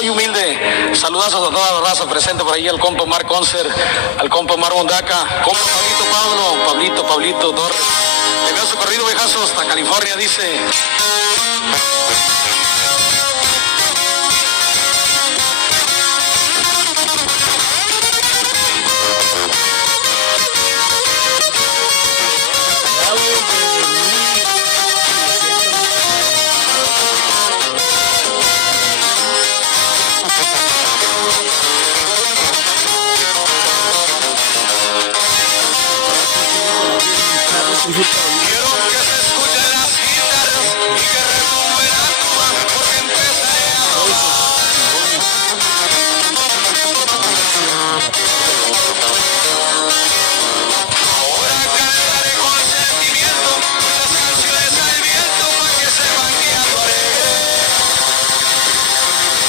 soy humilde. Saludazos a toda la raza presente por ahí, al compa Omar Concert, al compa Omar Bondaca, compa Pablito Torres. Le veo su corrido viejazo hasta California, dice.